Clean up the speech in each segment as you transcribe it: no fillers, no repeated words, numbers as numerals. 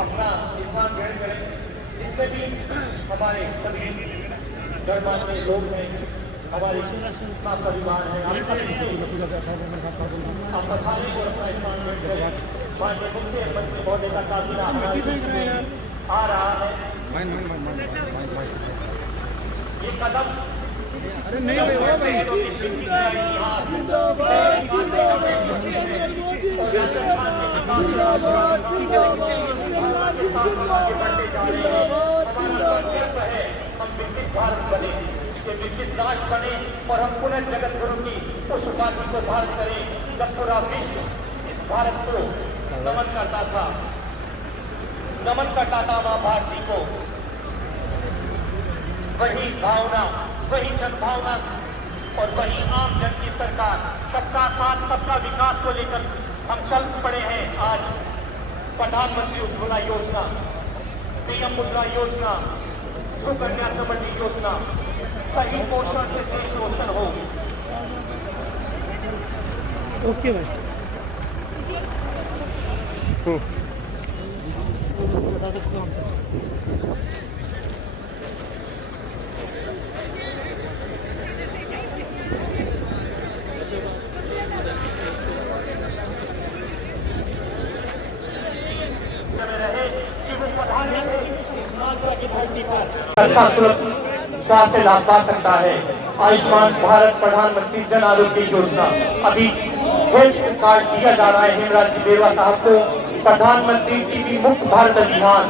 अपना स्थान ग्रहण करें। जितने भी हमारे सभी गणमान्य लोग हैं, हमारे सूचना परिवार है, आप पधारिए और अपना स्थान ग्रहण करें। माननीय मुख्यमंत्री महोदय का काफिला हमारे बीच में आ रहा है। ये कदम अरे नहीं भाई हम विकसित भारत बने, ये विकसित राष्ट्र बने और हम पुनः जगत गुरु की उस उपाधि को धारण करें जब पूरा विश्व इस भारत को नमन करता था मां भारती को। वही भावना, वही जनभावना और वही आम जन की सरकार, सबका साथ सबका विकास को लेकर हम चल पड़े हैं। आज प्रधानमंत्री उज्ज्वला योजना, पीएम मुद्रा योजना, सुकन्या समृद्धि योजना, सही पोषण से देश पोषण हो। ओके भाई अच्छा स्वास्थ्य लाभ पा सकता है। आयुष्मान भारत प्रधानमंत्री जन आरोग्य योजना, अभी हेल्थ कार्ड दिया जा रहा है हेमराज जी देवा साहब को। प्रधानमंत्री टीबी मुक्त भारत अभियान,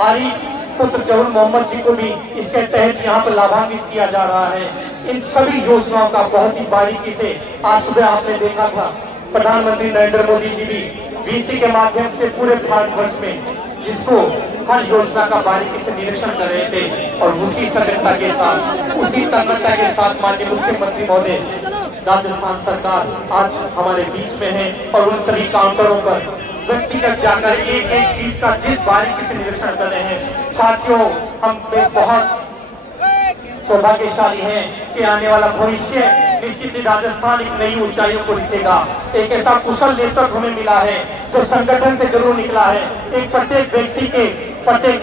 आरिफ पुत्र जहुर मोहम्मद जी को भी इसके तहत यहाँ पर लाभान्वित किया जा रहा है। इन सभी योजनाओं का बहुत ही बारीकी से आज सुबह आपने देखा था। प्रधानमंत्री नरेंद्र मोदी जी भी वीसी के माध्यम से पूरे भारतवर्ष में जिसको हर योजना का बारीकी से निरीक्षण कर रहे थे और उसी सजगता के साथ, उसी तन्मयता के साथ माननीय मुख्यमंत्री महोदय राजस्थान सरकार आज हमारे बीच में है और उन सभी काउंटरों पर व्यक्तिगत जाकर एक एक चीज का जिस बारीकी से निरीक्षण कर रहे हैं। साथियों, हम बहुत सौभाग्यशाली हैं कि आने वाला भविष्य निश्चित ही राजस्थान एक नई ऊंचाइयों को लिखेगा। एक ऐसा कुशल नेतृत्व हमें मिला है जो संगठन से जरूर निकला है। एक प्रत्येक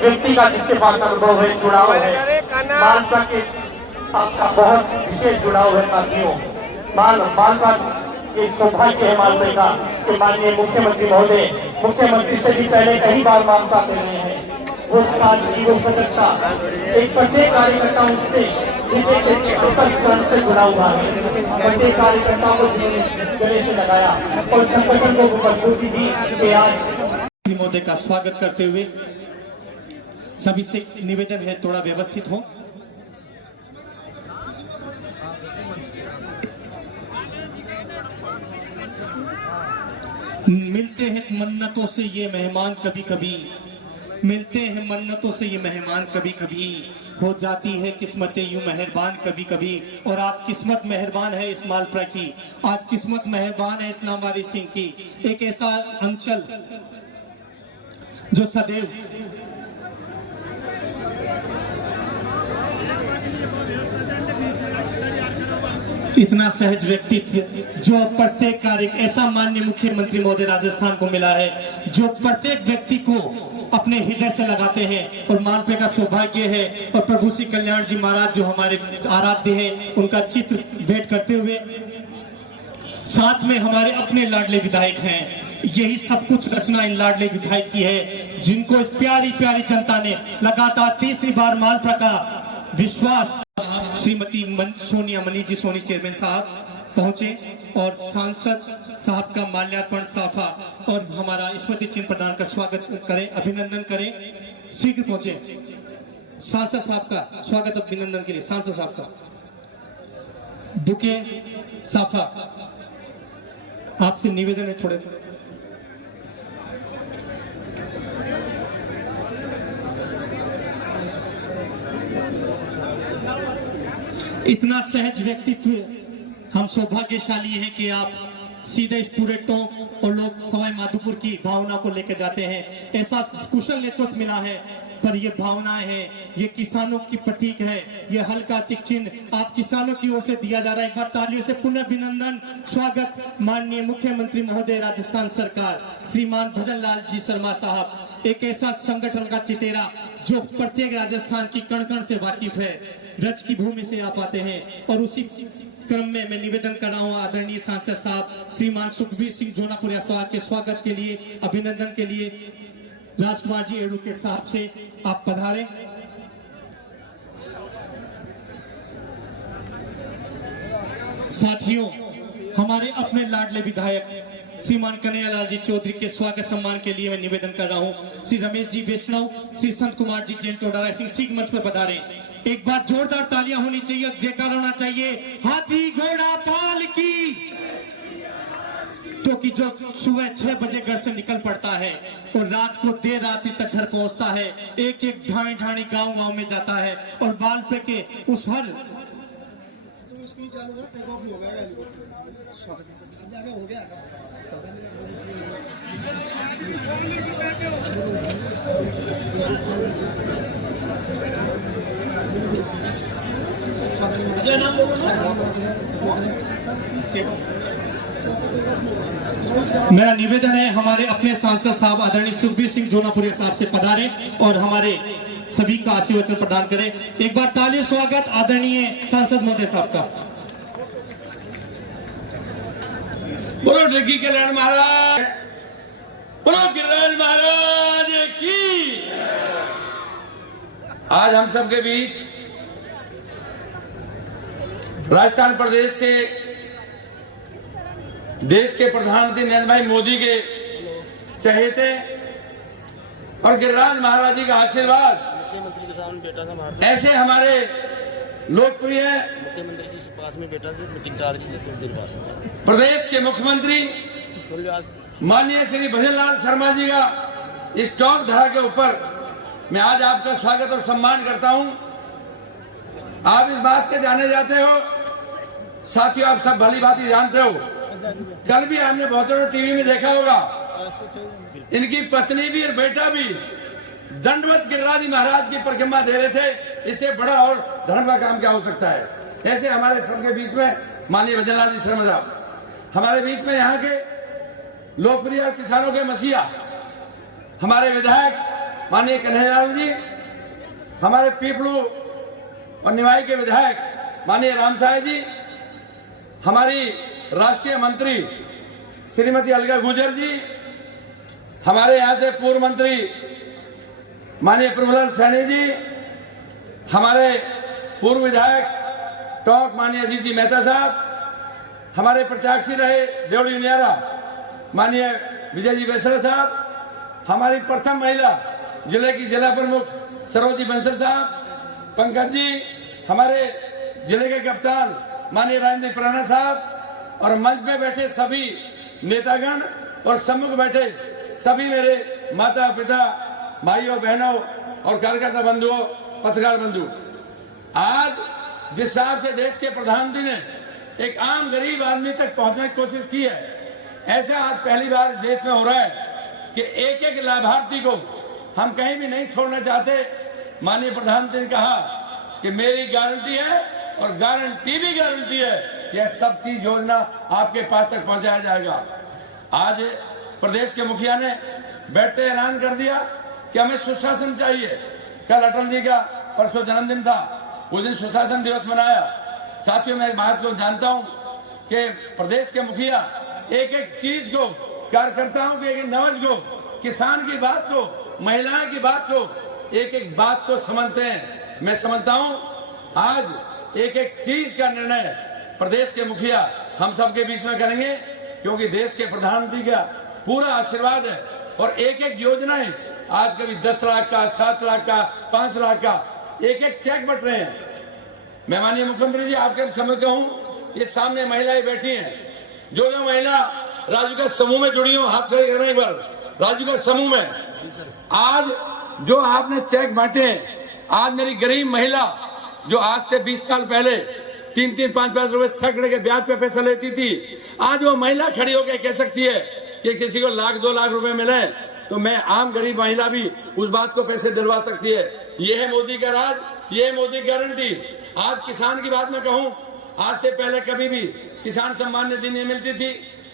व्यक्ति का जिसके पास अनुभव है, जुड़ाव है, मालवा के आपका बहुत विशेष जुड़ाव है साथियों। मालवा ये सौभाग्य है मालवे का कि माननीय मुख्यमंत्री महोदय मुख्यमंत्री से भी पहले कई बार मांगता कर रहे हैं। वो सादगी, वो सजगता, एक प्रत्येक कार्यकर्ता उनसे से जुड़ा हुआ है। प्रत्येक कार्यकर्ता को गले से लगाया और संगठन को मजबूती दी कि आज मोदी का स्वागत करते हुए सभी से निवेदन है थोड़ा व्यवस्थित हो। मिलते हैं मन्नतों से ये मेहमान कभी कभी, मिलते हैं मन्नतों से ये मेहमान कभी कभी, हो जाती है किस्मतें यूं मेहरबान कभी कभी। और आज किस्मत मेहरबान है इस मालपुरा की, आज किस्मत मेहरबान है इस्लामबाड़ी सिंह की। एक ऐसा अंचल जो सदैव इतना सहज व्यक्तित्व जो प्रत्येक कार्य, ऐसा माननीय मुख्यमंत्री महोदय राजस्थान को मिला है जो प्रत्येक व्यक्ति को अपने हृदय से लगाते हैं। और मालपुरा का सौभाग्य है और प्रभु श्री कल्याण जी महाराज जो हमारे आराध्य हैं, उनका चित्र भेंट करते हुए साथ में हमारे अपने लाडले विधायक हैं। यही सब कुछ रचना इन लाडले विधायक की है जिनको प्यारी प्यारी जनता ने लगातार तीसरी बार मालपुरा का विश्वास। श्रीमती सोनिया मनीष जी सोनी चेयरमैन साहब पहुंचे और सांसद साहब का माल्यार्पण साफा और हमारा स्मृति चिन्ह प्रदान कर स्वागत करें, अभिनंदन करें। शीघ्र पहुंचे सांसद साहब का स्वागत अभिनंदन के लिए। सांसद साहब का बुके साफा आपसे निवेदन है थोड़े इतना सहज व्यक्तित्व। हम सौभाग्यशाली हैं कि आप सीधे इस पूरे टोंक और लोग सवाई माधोपुर की भावना को लेकर जाते हैं। ऐसा कुशल नेतृत्व मिला है पर ये भावनाएं हैं, ये किसानों की प्रतीक है, ये हल्का चिन्ह आप किसानों की ओर से दिया जा रहा है। एक बार तालियों से पुनः अभिनंदन स्वागत माननीय मुख्यमंत्री महोदय राजस्थान सरकार श्रीमान भजन लाल जी शर्मा साहब। एक ऐसा संगठन का चितेरा जो प्रत्येक राजस्थान की कण कण से वाकिफ है, रज की भूमि से आप आते हैं। और उसी क्रम में मैं निवेदन कर रहा हूं आदरणीय सांसद साहब श्रीमान सुखबीर सिंह जोनापुरिया साहब के स्वागत के लिए, अभिनंदन के लिए राजकुमार जी एडवोकेट साहब से आप पधारें। साथियों, हमारे अपने लाडले विधायक श्रीमान कन्हैयालाल जी चौधरी के स्वागत सम्मान के लिए मैं निवेदन कर रहा हूं। श्री रमेश जी वैष्णव, श्री संत कुमार जी जैन टोडारा सिंह सीख मंच पर पधारे। एक बार जोरदार तालियां होनी चाहिए, जयकार होना चाहिए। हाथी घोड़ा पाल की, क्योंकि जो सुबह 6 बजे घर से निकल पड़ता है और रात को देर रात्रि तक घर पहुंचता है, एक एक ढाणी ढाणी गांव में जाता है और बाल पे के उस हर हो गया मेरा निवेदन है हमारे अपने सांसद साहब आदरणीय सुखबीर सिंह जोनापुरिया साहब से पधारे और हमारे सभी का आशीर्वचन प्रदान करें। एक बार ताली स्वागत आदरणीय सांसद महोदय साहब का। बोलो ढिग्गी कल्याण महाराज, बोलो गिरिराज महाराज की। आज हम सबके बीच राजस्थान प्रदेश के देश के प्रधानमंत्री नरेंद्र भाई मोदी के चहेते और गिरिराज महाराज जी का आशीर्वाद मुख्यमंत्री के सामने बैठा था, ऐसे हमारे लोकप्रिय मुख्यमंत्री जी के पास में बैठा था मीटिंग चार की देर बाद प्रदेश के मुख्यमंत्री माननीय श्री भजनलाल शर्मा जी का इस टॉप धरा के ऊपर मैं आज आपका स्वागत और सम्मान करता हूं। आप इस बात के जाने जाते हो साथियों, आप सब भली भांति जानते हो, कल भी हमने बहुतों टीवी में देखा होगा, इनकी पत्नी भी और बेटा भी दंडवत गिरिराज महाराज की परिक्रमा दे रहे थे। इससे बड़ा और धर्म का काम क्या हो सकता है। ऐसे हमारे सबके बीच में माननीय भजनलाल जी शर्मा साहब, हमारे बीच में यहाँ के लोकप्रिय किसानों के मसीहा हमारे विधायक माननीय कन्हैयालाल जी, हमारे पीपलू और निवाई के विधायक माननीय राम साय जी, हमारी राष्ट्रीय मंत्री श्रीमती अलका गुजर जी, हमारे यहाँ से पूर्व मंत्री माननीय प्रभुलाल सैनी जी, हमारे पूर्व विधायक टॉक माननीय अजीत जी मेहता साहब, हमारे प्रत्याशी रहे देवड़ी नियारा माननीय विजय जी बेसरा साहब, हमारी प्रथम महिला जिले की जिला प्रमुख सरोजी बंसल साहब, पंकज जी, हमारे जिले के कप्तान माननीय राजेंद्र पुराना साहब और मंच में बैठे सभी नेतागण और सम्मुख बैठे सभी मेरे माता पिता भाइयों बहनों और कार्यकर्ता बंधुओं पत्रकार बंधु, आज जिस हिसाब से देश के प्रधानमंत्री ने एक आम गरीब आदमी तक पहुंचने की कोशिश की है, ऐसा आज पहली बार देश में हो रहा है कि एक एक लाभार्थी को हम कहीं भी नहीं छोड़ना चाहते। माननीय प्रधानमंत्री ने कहा कि मेरी गारंटी है और गारंटी भी गारंटी है, यह सब चीज योजना आपके पास तक पहुंचाया जाएगा। आज प्रदेश के मुखिया ने बैठते ऐलान कर दिया कि हमें सुशासन चाहिए। कल अटल जी का परसों जन्मदिन था, उस दिन सुशासन दिवस मनाया। साथियों, मैं इस बात को जानता हूं कि प्रदेश के मुखिया एक एक चीज को, कार्यकर्ताओं के एक नवज को, किसान की बात को, महिलाएं की बात को, एक एक बात को समझते हैं। मैं समझता हूं आज एक एक चीज का निर्णय प्रदेश के मुखिया हम सबके बीच में करेंगे, क्योंकि देश के प्रधानमंत्री का पूरा आशीर्वाद है और एक एक योजनाएं आज कभी 10 लाख का, 7 लाख का, 5 लाख का एक एक चेक बट रहे हैं। मैं माननीय मुख्यमंत्री जी आपके समझ का हूं, ये सामने महिलाएं बैठी हैं, जो महिला राजू के समूह में जुड़ी हो, हाथ खड़े करने पर राजू के समूह में आज जो आपने चेक बांटे, आज मेरी गरीब महिला जो आज से 20 साल पहले 3-3, 5-5 रुपए सैकड़े के ब्याज पे पैसा लेती थी, आज वो महिला खड़ी होकर कह सकती है कि किसी को 1-2 लाख रुपए मिले तो मैं आम गरीब महिला भी उस बात को पैसे दिलवा सकती है। ये है मोदी का राज, ये है मोदी गारंटी। आज किसान की बात में कहूं, आज से पहले कभी भी किसान सम्मान निधि नहीं मिलती थी,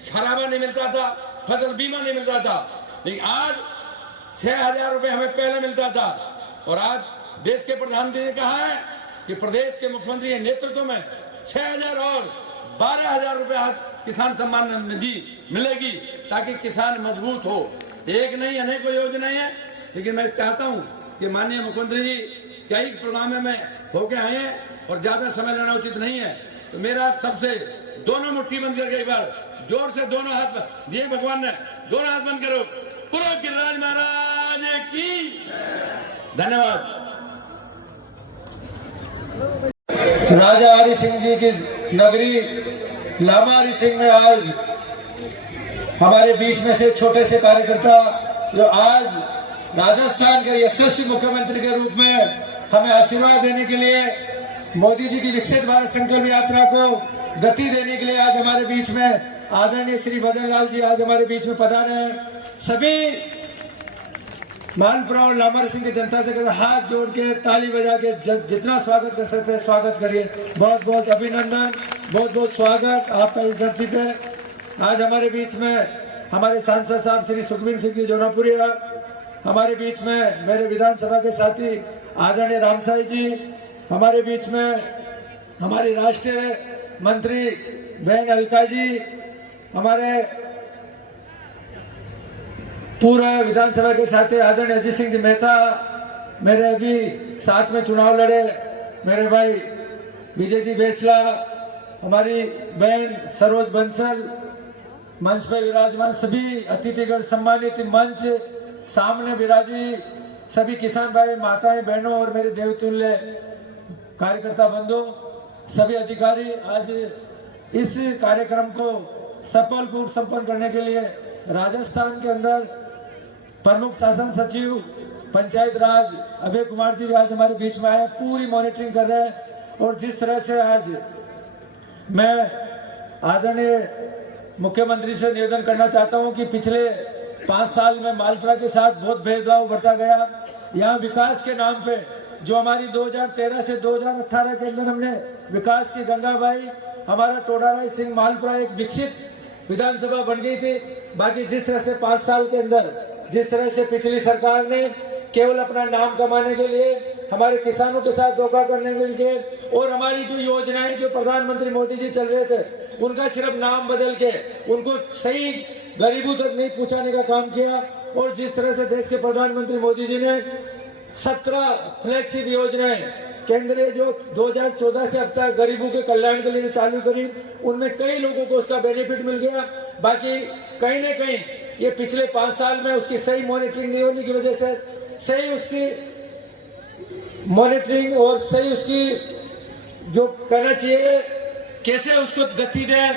खराबा नहीं मिलता था, फसल बीमा नहीं मिलता था, लेकिन आज 6,000 रुपए हमें पहले मिलता था, और आज देश के प्रधानमंत्री ने कहा है कि प्रदेश के मुख्यमंत्री के नेतृत्व में 6,000 और 12,000 रुपए आज किसान सम्मान निधि मिलेगी, ताकि किसान मजबूत हो। एक नहीं अनेकों योजनाएं हैं, लेकिन मैं चाहता हूं कि माननीय मुख्यमंत्री जी कई प्रोग्राम में होके आए हैं और ज्यादा समय लेना उचित नहीं है, तो मेरा सबसे दोनों मुट्ठी बंद करके एक बार जोर से दोनों हाथ दिए भगवान ने, दोनों हाथ बंद करो, पूरा गिरिराज महाराज की धन्यवाद। राजा हरि सिंह जी की नगरी लामा हरि सिंह में आज हमारे बीच में से छोटे से कार्यकर्ता जो आज राजस्थान के यशस्वी मुख्यमंत्री के रूप में हमें आशीर्वाद देने के लिए, मोदी जी की विकसित भारत संकल्प यात्रा को गति देने के लिए आज हमारे बीच में आदरणीय श्री भजन लाल जी आज हमारे बीच में पधारे हैं। सभी मानपुरा और लामा सिंह की जनता से हाथ जोड़ के ताली बजा के जितना स्वागत कर सकते हैं स्वागत करिए। बहुत बहुत अभिनंदन, बहुत बहुत स्वागत आपका इस धरती पे। आज हमारे बीच में हमारे सांसद साहब श्री सुखबीर सिंह जी जोनापुरिया, हमारे बीच में मेरे विधानसभा के साथी आदरणीय रामसाई जी, हमारे बीच में हमारी राष्ट्रीय मंत्री बहन अलका जी, हमारे पूर्व विधानसभा के साथी आदरणीय अजीत सिंह जी मेहता, मेरे अभी साथ में चुनाव लड़े मेरे भाई विजय जी बेसला, हमारी बहन सरोज बंसल, मंच पर विराजमान सभी अतिथिगण, सम्मानित मंच सामने विराजी सभी किसान भाई, माताएं, बहनों और मेरे देवतुल्य कार्यकर्ता बंधु, सभी अधिकारी, आज इस कार्यक्रम को सफलपूर्वक संपन्न करने के लिए राजस्थान के अंदर प्रमुख शासन सचिव पंचायत राज अभय कुमार जी भी आज हमारे बीच में आए, पूरी मॉनिटरिंग कर रहे हैं। और जिस तरह से आज मैं आदरणीय मुख्यमंत्री से निवेदन करना चाहता हूं कि पिछले 5 साल में मालपुरा के साथ बहुत भेदभाव बढ़ता गया। यहाँ विकास के नाम पे जो हमारी 2013 से 2018 के अंदर हमने विकास की गंगा बाई, हमारा टोडाराय सिंह मालपुरा एक विकसित विधानसभा बन गई थी। बाकी जिस तरह से 5 साल के अंदर जिस तरह से पिछली सरकार ने केवल अपना नाम कमाने के लिए, हमारे किसानों के साथ धोखा करने के लिए, और हमारी जो योजनाएं जो प्रधानमंत्री मोदी जी चल रहे थे उनका सिर्फ नाम बदल के उनको सही गरीबों तक नहीं पहुंचाने का काम किया। और जिस तरह से देश के प्रधानमंत्री मोदी जी ने 17 फ्लैगशिप योजनाएं केंद्रीय जो 2014 से अब तक गरीबों के कल्याण के लिए चालू करी, उनमें कई लोगों को उसका बेनिफिट मिल गया। बाकी कहीं ना कहीं ये पिछले 5 साल में उसकी सही मॉनिटरिंग नहीं होने की वजह से, सही उसकी मॉनिटरिंग और सही उसकी जो करना चाहिए कैसे उसको गति दे,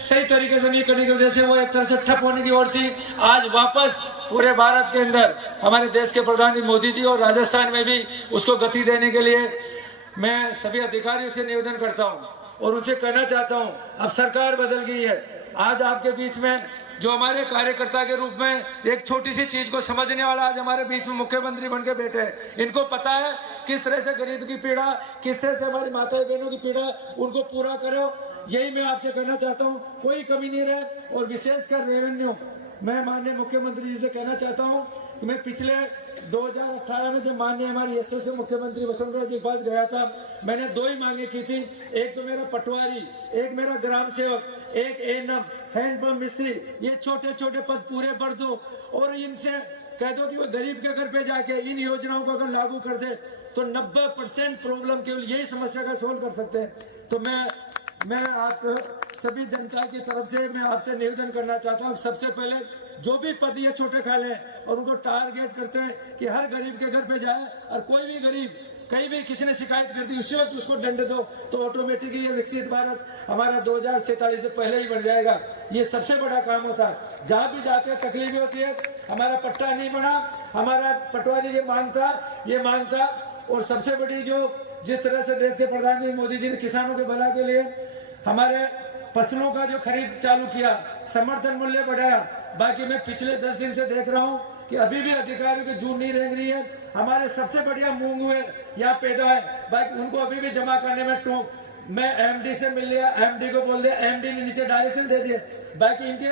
सही तरीके से नहीं करने की वजह से वो एक तरह से ठप होने की ओर थी। आज वापस पूरे भारत के अंदर हमारे देश के प्रधानमंत्री मोदी जी और राजस्थान में भी उसको गति देने के लिए मैं सभी अधिकारियों से निवेदन करता हूं और उनसे कहना चाहता हूं, अब सरकार बदल गई है। आज आपके बीच में जो हमारे कार्यकर्ता के रूप में एक छोटी सी चीज को समझने वाला आज हमारे बीच में मुख्यमंत्री बन के बैठे हैं। इनको पता है किस तरह से गरीब की पीड़ा, किस तरह से हमारी माताएं बहनों की पीड़ा, उनको पूरा करो। यही मैं आपसे कहना चाहता हूँ, कोई कमी नहीं रहे। और विशेषकर रेवेन्यू, मैं माननीय मुख्यमंत्री जी से कहना चाहता हूँ कि मैं पिछले 2018 में जब माननीय हमारे यशस्वी मुख्यमंत्री वसुंधरा जी के पास गया था, मैंने 2 ही मांगे की थी। एक तो मेरा पटवारी, एक मेरा ग्राम सेवक, एक एएनएम, हैंडपंप मिस्त्री, ये छोटे छोटे पद पूरे भर दो और इनसे कह दो कि वो गरीब के घर पे जाके इन योजनाओं को अगर लागू कर दे तो 90% प्रॉब्लम केवल यही समस्या का सोल्व कर सकते हैं। तो मैं आप सभी जनता की तरफ से मैं आपसे निवेदन करना चाहता हूँ, सबसे पहले जो भी पद ये छोटे खाले हैं और उनको टारगेट करते हैं कि हर गरीब के घर पे जाए और कोई भी गरीब कहीं भी किसी ने शिकायत कर दी उसी वक्त उसको दंड दो, तो ऑटोमेटिकली ये विकसित भारत हमारा 2047 से पहले ही बढ़ जाएगा। ये सबसे बड़ा काम होता है। जहाँ भी जाते हैं तकलीफ होती है, हमारा पट्टा नहीं बना, हमारा पटवारी ये मांगता। और सबसे बड़ी जो जिस तरह से देश के प्रधानमंत्री मोदी जी ने किसानों के भला के लिए हमारे फसलों का जो खरीद चालू किया, समर्थन मूल्य बढ़ाया। बाकी मैं पिछले 10 दिन से देख रहा हूँ कि अभी भी अधिकारियों की जून नहीं रेंग रही है। हमारे सबसे बढ़िया मूंग हुए यहाँ पैदा है, बाकी उनको अभी भी जमा करने में टोक। मैं एमडी से मिल लिया, एमडी को बोल दिया, एमडी ने नीचे डायरेक्शन दे दिए। बाकी इनके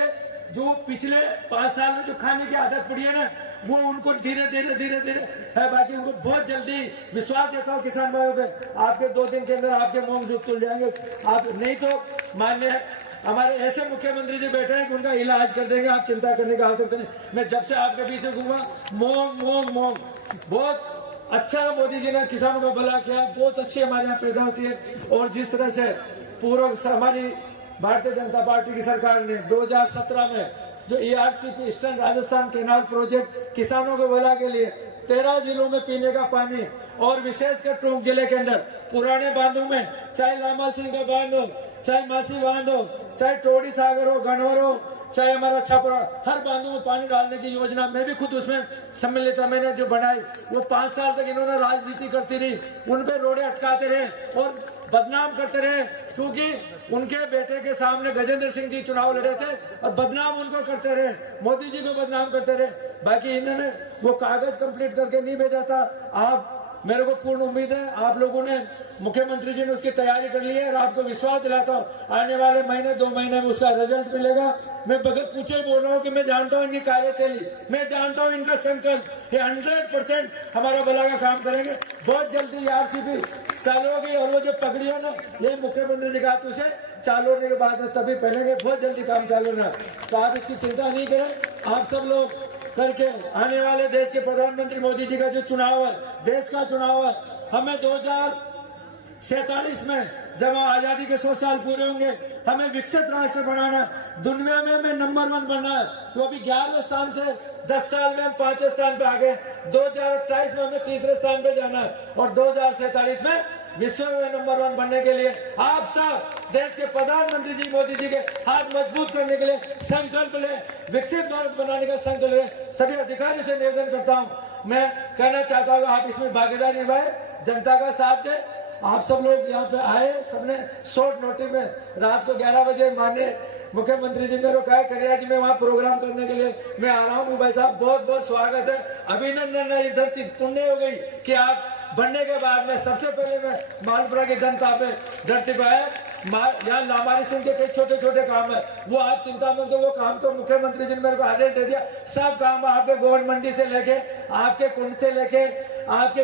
जो पिछले 5 साल में जो खाने की आदत पड़ी है ना, वो उनको धीरे धीरे है। बाकी उनको बहुत जल्दी विश्वास देता हूँ किसान भाइयों पे, आपके 2 दिन के अंदर आपके मोंग जो तुल जाएंगे। आप नहीं तो मान्य हमारे ऐसे मुख्यमंत्री जी बैठे हैं कि उनका इलाज कर देंगे, आप चिंता करने की आवश्यकता नहीं। मैं जब से आपके पीछे घूमा, मोंग बहुत अच्छा मोदी जी ने किसानों का भला किया, बहुत अच्छी हमारे यहाँ पैदा होती है। और जिस तरह से पूर्व हमारी भारतीय जनता पार्टी की सरकार ने 2017 में जो ERCP eastern Rajasthan canal project किसानों के भला के लिए 13 जिलों में पीने का पानी, और विशेषकर टोंक जिले के अंदर पुराने बांधों में, चाहे लामा सिंह का बांध हो, चाहे मासी बांध हो, चाहे टोडी सागर हो, गणवर हो, चाहे हमारा छपरा, हर बांधों में पानी डालने की योजना मैं भी खुद उसमें सम्मिलित था। मैंने जो बनाई वो 5 साल तक इन्होंने राजनीति करती रही, उन पे रोड़े अटकाते रहे और बदनाम करते रहे, क्योंकि उनके बेटे के सामने गजेंद्र सिंह जी चुनाव लड़े थे और बदनाम उनको करते रहे, मोदी जी को बदनाम करते रहे। बाकी इन्होंने वो कागज कंप्लीट करके नहीं भेजा था। आप मेरे को पूर्ण उम्मीद है आप लोगों ने, मुख्यमंत्री जी ने उसकी तैयारी कर ली है और आपको विश्वास दिलाता हूँ आने वाले महीने 2 महीने में उसका रिजल्ट मिलेगा। मैं भगत पूछे बोल रहा हूँ कि मैं जानता हूँ इनकी कार्यशैली, मैं जानता हूँ इनका संकल्प, ये 100% हमारा भला का काम करेंगे। बहुत जल्दी ERCP चालू होगी और वो जो पगड़ी है ना, ये मुख्यमंत्री जी का उसे चालू होने के बाद तभी पहनेंगे, बहुत जल्दी काम चालू होना। तो आप इसकी चिंता नहीं करें, आप सब लोग करके आने वाले देश के प्रधानमंत्री मोदी जी का जो चुनाव है, देश का चुनाव है, हमें 2047 में जब आजादी के 100 साल पूरे होंगे, हमें विकसित राष्ट्र बनाना है, दुनिया में हमें नंबर 1 बनना है। तो अभी 11वें स्थान से 10 साल में हम 5वें स्थान पे आ गए, 2028 में हमें 3रे स्थान पे जाना है और 2047 में विश्व में नंबर 1 बनने के लिए आप सब देश के प्रधानमंत्री जी मोदी जी के हाथ मजबूत करने के लिए संकल्प ले, विकसित भारत बनाने का संकल्प ले। सभी अधिकारियों से निवेदन करता हूं, मैं कहना चाहता हूँ आप इसमें भागीदारी निभाए, जनता का साथ दे। आप सब लोग यहाँ पे आए, सबने शॉर्ट नोटिस में रात को 11 बजे माननीय मुख्यमंत्री जी ने कहा करिया जी में वहाँ प्रोग्राम करने के लिए मैं आ रहा हूँ। भाई साहब बहुत बहुत स्वागत है, अभिनंदन है, इस धरती पुण्य हो गई कि आप बनने के बाद में सबसे पहले मैं मालपुरा की जनता पे धरती पे आया। यहाँ लामारी सिंह के कई छोटे छोटे काम है, वो आप चिंता मत करो, वो काम तो मुख्यमंत्री जी ने मेरे को आदेश दे दिया। सब काम आपके गोवन मंडी से लेके, आपके कुंड से लेके, आपके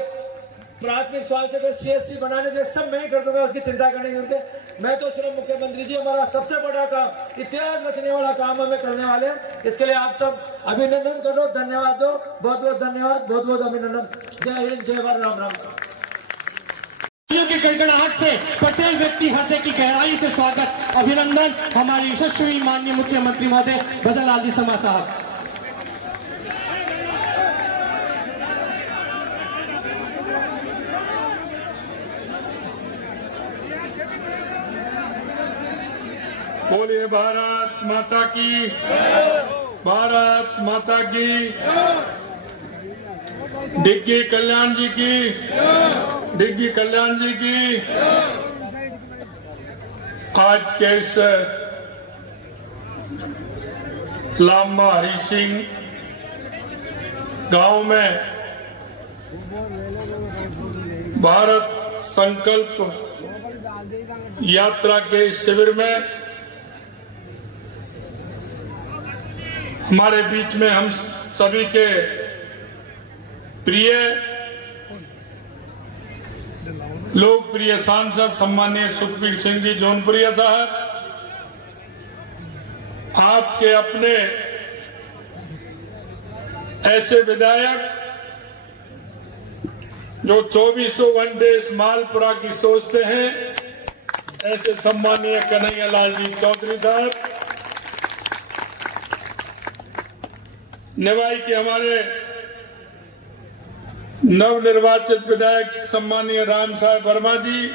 प्राथमिक स्वास्थ्य के CSC बनाने से सब मैं ही कर दूंगा, उसकी चिंता करने की जरूरत है। मैं तो सिर्फ मुख्यमंत्री जी हमारा सबसे बड़ा काम, इतिहास रचने वाला काम हमें करने वाले हैं। इसके लिए आप सब अभिनंदन करो, धन्यवाद दो, बहुत बहुत धन्यवाद, बहुत बहुत अभिनंदन। जय हिंद, जय भारत, राम राम। की गड़गड़ाहट से प्रत्येक व्यक्ति हृदय की गहराई से स्वागत, अभिनंदन हमारे यशस्वी माननीय मुख्यमंत्री महोदय भजन लाल जी शर्मा साहब। बोलिए भारत माता की, भारत माता की, डिग्गी कल्याण जी की, डिग्गी कल्याण जी की। आज के इस लामा हरि सिंह गांव में भारत संकल्प यात्रा के शिविर में हमारे बीच में हम सभी के प्रिय लोकप्रिय सांसद सम्मानीय सुखबीर सिंह जी जौनपुरिया साहब, आपके अपने ऐसे विधायक जो 24 वनडे मालपुरा की सोचते हैं, ऐसे सम्मानीय कन्हैया लाल जी चौधरी साहब, निवाई के हमारे नवनिर्वाचित विधायक सम्मानीय राम साहब वर्मा जी,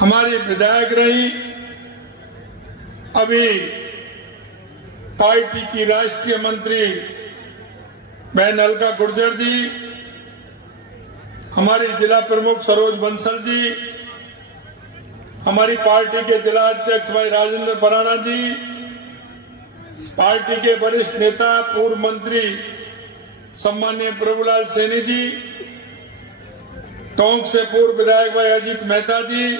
हमारी विधायक रही अभी पार्टी की राष्ट्रीय मंत्री बहन अलका गुर्जर जी, हमारी जिला प्रमुख सरोज बंसल जी, हमारी पार्टी के जिला अध्यक्ष भाई राजेंद्र बराना जी, पार्टी के वरिष्ठ नेता पूर्व मंत्री सम्मानीय प्रभुलाल सैनी जी, टोंक से पूर्व विधायक भाई अजीत मेहता जी,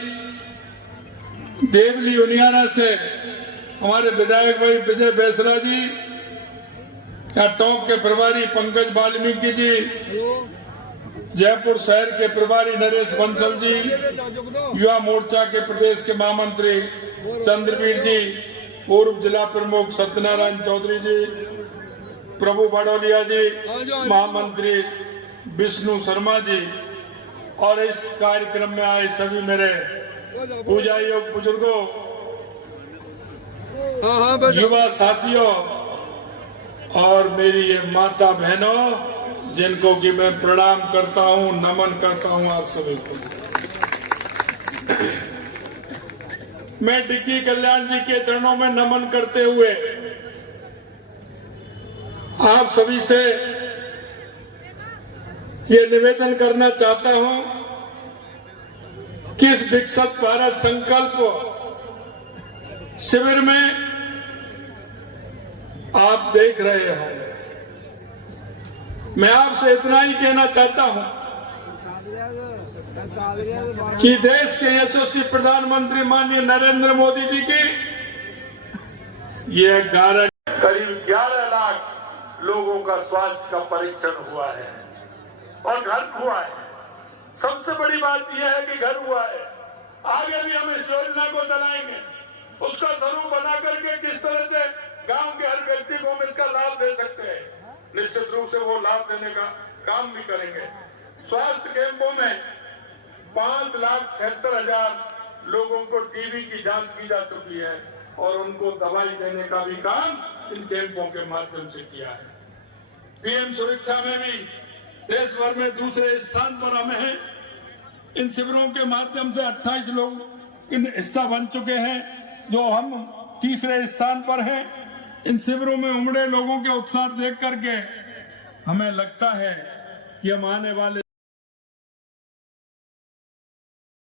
देवली उनियाना से हमारे विधायक भाई विजय बेसरा जी, यहाँ टॉप के प्रभारी पंकज वाल्मीकि जी, जयपुर शहर के प्रभारी नरेश बंसल जी, युवा मोर्चा के प्रदेश के महामंत्री चंद्रवीर जी, पूर्व जिला प्रमुख सत्यनारायण चौधरी जी, प्रभु बड़ौलिया जी, महामंत्री विष्णु शर्मा जी, और इस कार्यक्रम में आए सभी मेरे पूजाइयों, बुजुर्गों, युवा साथियों और मेरी ये माता बहनों, जिनको कि मैं प्रणाम करता हूं, नमन करता हूं आप सभी को। मैं डिक्की कल्याण जी के चरणों में नमन करते हुए आप सभी से ये निवेदन करना चाहता हूं कि इस विकसित भारत संकल्प शिविर में आप देख रहे हो, मैं आपसे इतना ही कहना चाहता हूं कि देश के यशस्वी प्रधानमंत्री माननीय नरेंद्र मोदी जी की ये करीब 11 लाख लोगों का स्वास्थ्य का परीक्षण हुआ है और घर हुआ है। सबसे बड़ी बात यह है कि घर हुआ है। आगे भी हम इस योजना को चलाएंगे, उसका स्वरूप बना करके किस तरह से गांव के हर व्यक्ति को हम इसका लाभ दे सकते हैं, निश्चित रूप से वो लाभ देने का काम भी करेंगे। स्वास्थ्य कैंपों में 5,76,000 लोगों को टीबी की जांच की जा चुकी है और उनको दवाई देने का भी काम इन कैंपों के माध्यम से किया है। पीएम सुरक्षा में भी देश भर में दूसरे स्थान पर हम हैं। इन शिविरों के माध्यम से 28 लोग इन हिस्सा बन चुके हैं, जो हम तीसरे स्थान पर हैं। इन शिविरों में उमड़े लोगों के उत्साह देख करके हमें लगता है कि हम आने वाले